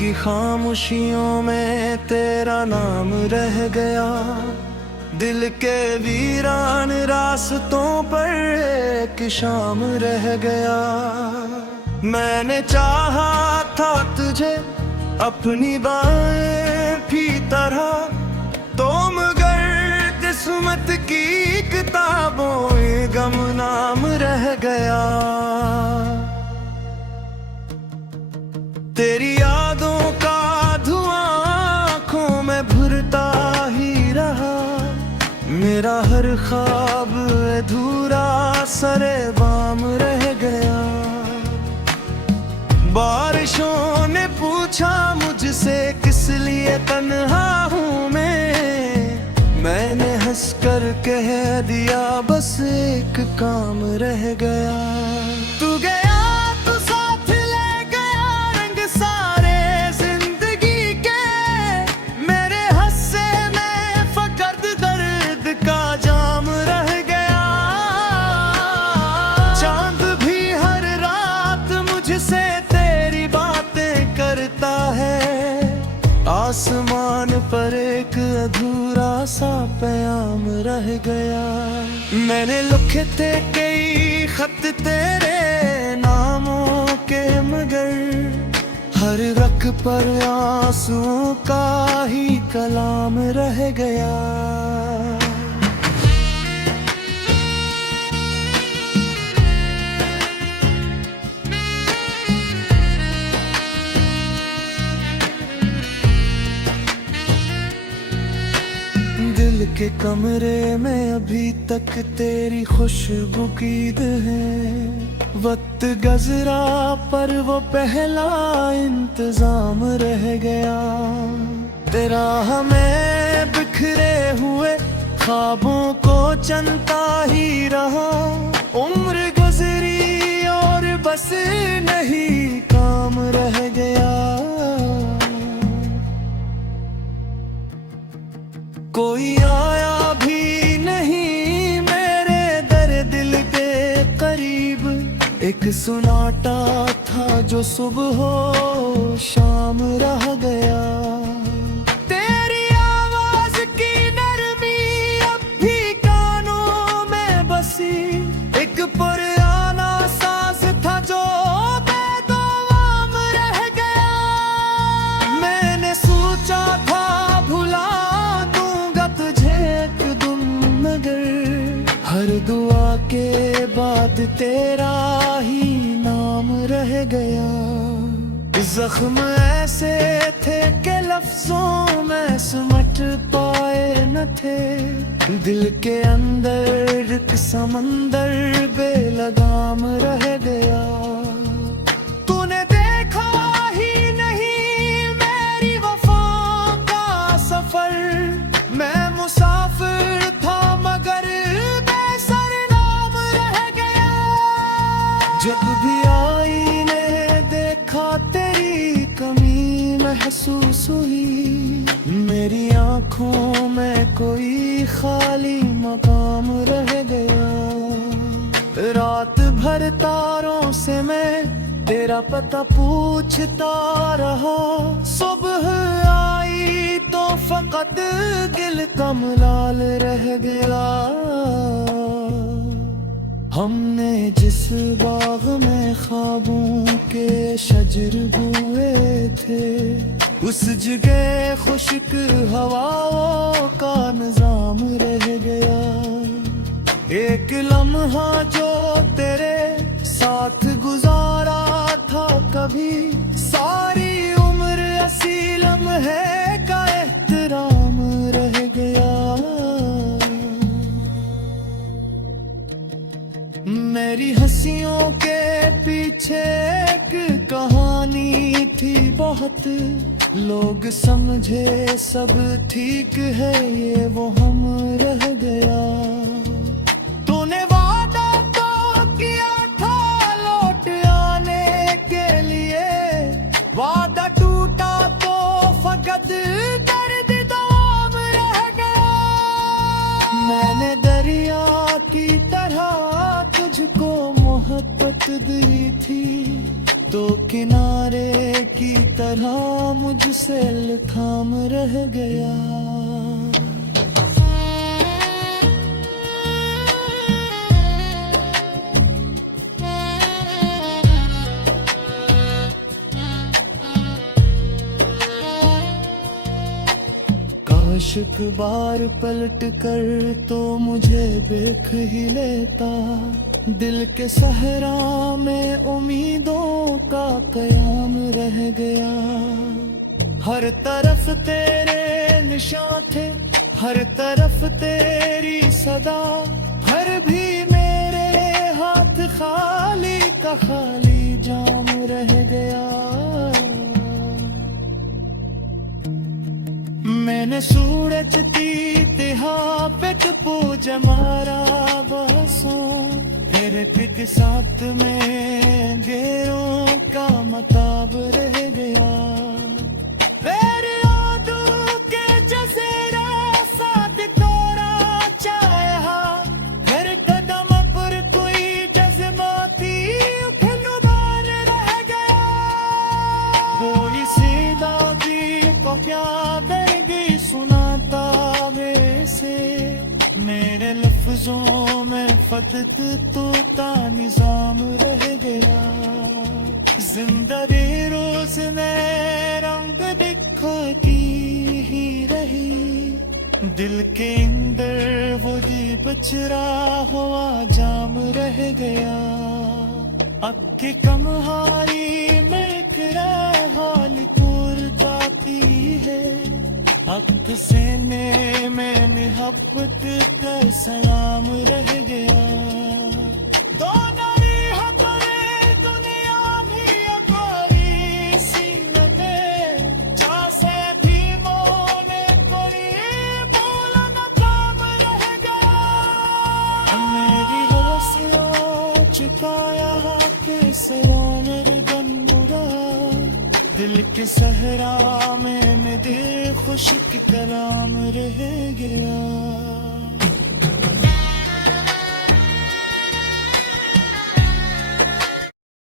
की खामोशियों में तेरा नाम रह गया। दिल के वीरान रास्तों पर एक शाम रह गया। मैंने चाहा था तुझे अपनी बाएं भी तरह, तो मगर किस्मत की किताबों में गुमनाम रह गया। तेरी यादों का धुआं आँखों में भरता ही रहा। मेरा हर ख्वाब अधूरा सरे बाम रह गया। बारिशों ने पूछा मुझसे किस लिए तन्हा हूँ मैंने हंस कर कह दिया बस एक काम रह गया। तू गया तो साथ ले गया रंग सारे जिंदगी के। मेरे हंसे में फकत दर्द का जाम रह गया। चांद भी हर रात मुझसे तेरी बातें करता है। आसमान पर एक अधूरा सा पैगाम रह गया। मैंने लिखे थे कई खत तेरे नामों के, मगर हर रख पर आंसुओं का ही कलाम रह गया। दिल के कमरे में अभी तक तेरी खुशबू कीद है। वक्त गजरा पर वो पहला इंतजाम रह गया। तेरा हमें बिखरे हुए ख्वाबों को चलता ही रहा। उम्र गुजरी और बस नहीं काम रह गया। कोई आया भी नहीं मेरे दर दिल के करीब। एक सुनाटा था जो सुबह हो शाम रह गया। तेरी आवाज की नरमी अब भी कानों में बसी। एक पुराना साज था जो बेदोआम रह गया। मैंने सोचा था भुला हर दुआ के बाद तेरा ही नाम रह गया। जख्म ऐसे थे कि लफ्जों में सिमट पाए न थे। दिल के अंदर एक समंदर बेलगाम रह गया। तूने देखा ही नहीं मेरी वफा का सफर। मैं मुसाफिर था मगर जब भी आईने देखा तेरी कमी महसूस हुई। मेरी आंखों में कोई खाली मकाम रह गया। रात भर तारों से मैं तेरा पता पूछता रहा। सुबह आई तो फकत दिल का मलाल रह गया। हमने जिस बाग में ख्वाबों के शजर बोए थे, उस जगह खुश्क हवाओं का निजाम रह गया। एक लम्हा जो तेरे साथ गुजारा था कभी, सारी उम्र असी लम्हे का एहतराम रह गया। मेरी हंसियों के पीछे एक कहानी थी बहुत। लोग समझे सब ठीक है ये वो हम रह गया। तूने वादा तो किया था लौट आने के लिए, वादा टूटा तो फकत दर्द दाम रह गया। मैंने दरिया की तरह तुझको मोहब्बत दी थी, तो किनारे की तरह मुझसे थाम रह गया। काश एक बार पलट कर तो मुझे देख ही लेता, दिल के सहरा में उम्मीदों का कयाम रह गया। हर तरफ तेरे निशान थे, हर तरफ तेरी सदा, हर भी मेरे हाथ खाली का खाली जाम रह गया। मैंने सूरज की तिहा पेट पूजा मारा बसों, तेरे पिक साथ में गेरों का मताब रह गया। तेरे यादों के जज़ीरा साथ तोरा चाहा, हर कदम पर कोई जज्बाती उठन-उबार रह गया। कोई सीधा दी को क्या दर्दी सुनाता वैसे, मेरे लफ्जों में फतत तोता निजाम रह गया। जिंदगी रोज में रंग दिखा की ही रही, दिल के अंदर वो दी बचरा हुआ जाम रह गया। अब की कमहारी में हाल जाती है, अब सीने में मोहब्बत का सलाम रह गया। दोनों हथरे दुनिया भी अपारी सीनते, जैसे थी मोने कोई बोला न काम रह गया। मेरी हौसला चुकाया के सलाम मेरे गनमुरा, दिल के सहरा में दिल खुश कलाम रह गया।